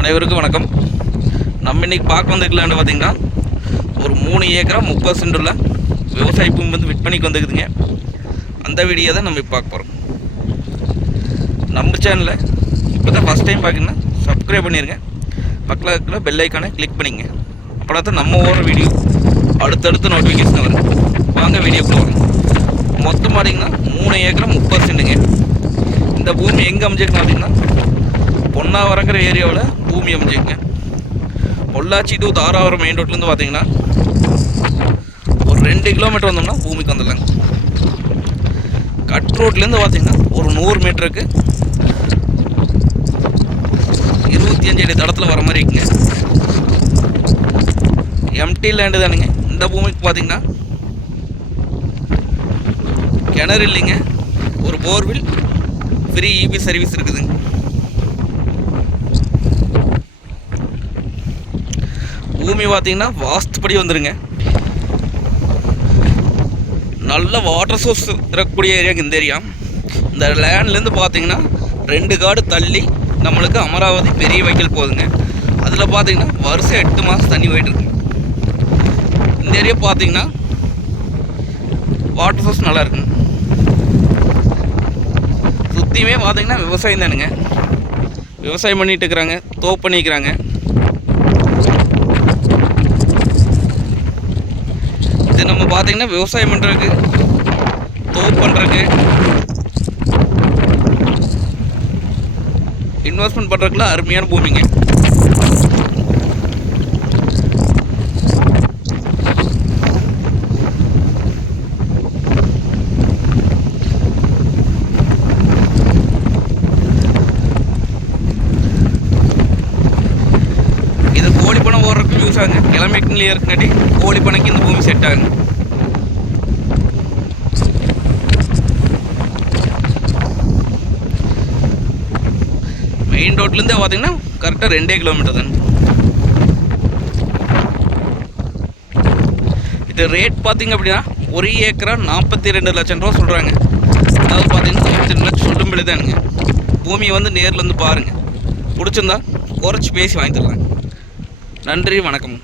அனைவருக்கும் வணக்கம். நம்ம இன்றைக்கி பார்க்க வந்துக்கலான்னு பார்த்திங்கன்னா ஒரு 3 ஏக்கரா 30 சென்டுள்ள விவசாய பூமி வந்து விற்பனைக்கு வந்துக்குதுங்க. அந்த வீடியோ தான் நம்ம இப்போ பார்க்க போகிறோம். நம்ம சேனலை இப்போ தான் ஃபஸ்ட் டைம் பார்த்திங்கன்னா சப்ஸ்கிரைப் பண்ணிடுங்க. பக்கத்தில் இருக்கிற பெல் ஐக்கானை கிளிக் பண்ணிங்க. அப்போ தான் நம்ம ஓடுற வீடியோ அடுத்தடுத்து நோட்டிஃபிகேஷன் வரும். வாங்க வீடியோக்குள்ளே வரும். மொத்தம் பார்த்திங்கன்னா 3 ஏக்கரா 30 சென்டுங்க. இந்த பூமி எங்கே அமைஞ்சிருக்குன்னு பார்த்திங்கன்னா பொன்னாவரங்கிற ஏரியாவில் பூமி அமைஞ்சிங்க. பொள்ளாச்சி டு தாராவரம் மெயின் ரோட்லேருந்து பார்த்தீங்கன்னா ஒரு 2 கிலோமீட்டர் வந்தோம்னா பூமிக்கு வந்துடலாங்க. கட் ரோட்லேருந்து பார்த்தீங்கன்னா ஒரு 100 மீட்டருக்கு 25 அடி தடத்தில் வர மாதிரி இருக்குங்க. எம்டி லேண்டு தானுங்க. இந்த பூமிக்கு பார்த்தீங்கன்னா கிணறு இல்லைங்க, ஒரு போர்வில் ஃப்ரீ இபி சர்வீஸ் இருக்குதுங்க. பூமி பார்த்தீங்கன்னா வாஸ்துப்படி வந்துடுங்க. நல்ல வாட்டர் சோர்ஸ் இருக்கக்கூடிய ஏரியாவுக்கு இந்த ஏரியா. இந்த லேண்ட்லேருந்து பார்த்தீங்கன்னா 2 காடு தள்ளி நம்மளுக்கு அமராவதி பெரிய வைக்கல் போகுதுங்க. அதில் பார்த்தீங்கன்னா வருஷம் 8 மாதம் தண்ணி போயிட்டுருக்கு. இந்த ஏரியா பார்த்தீங்கன்னா வாட்டர் சோர்ஸ் நல்லா இருக்குங்க. சுற்றியுமே பார்த்தீங்கன்னா விவசாயம் தானுங்க. விவசாயம் பண்ணிகிட்டு இருக்கிறாங்க, தோப்பு பண்ணிக்கிறாங்க. இது நம்ம பார்த்தீங்கன்னா விவசாயம் பண்ணுறதுக்கு, தோப்பு பண்ணுறதுக்கு, இன்வெஸ்ட்மெண்ட் பண்ணுறதுக்குலாம் அருமையான பூமிங்க. இது கோழி பணம் ஓடுறதுக்கு யூஸ் ஆகுங்க. கிளம்பிக்குள்ளே இருக்குங்காட்டி கோழி பணக்கு இந்த பூமி செட் ஆகுங்க. மெயின் ரோட்லேருந்து பார்த்தீங்கன்னா கரெக்டாக 2 கிலோமீட்டர் தானே. இது ரேட் பார்த்தீங்க அப்படின்னா 1 ஏக்கரா 42 லட்சம் ரூபா சொல்கிறாங்க. அதாவது பார்த்தீங்கன்னா 22 லட்சம் சொல்லும் பிள்ளை தானுங்க. பூமியை வந்து நேரில் வந்து பாருங்கள். பிடிச்சிருந்தா குறைச்சி பேசி வாங்கி தரலாங்க. நன்றி, வணக்கம்.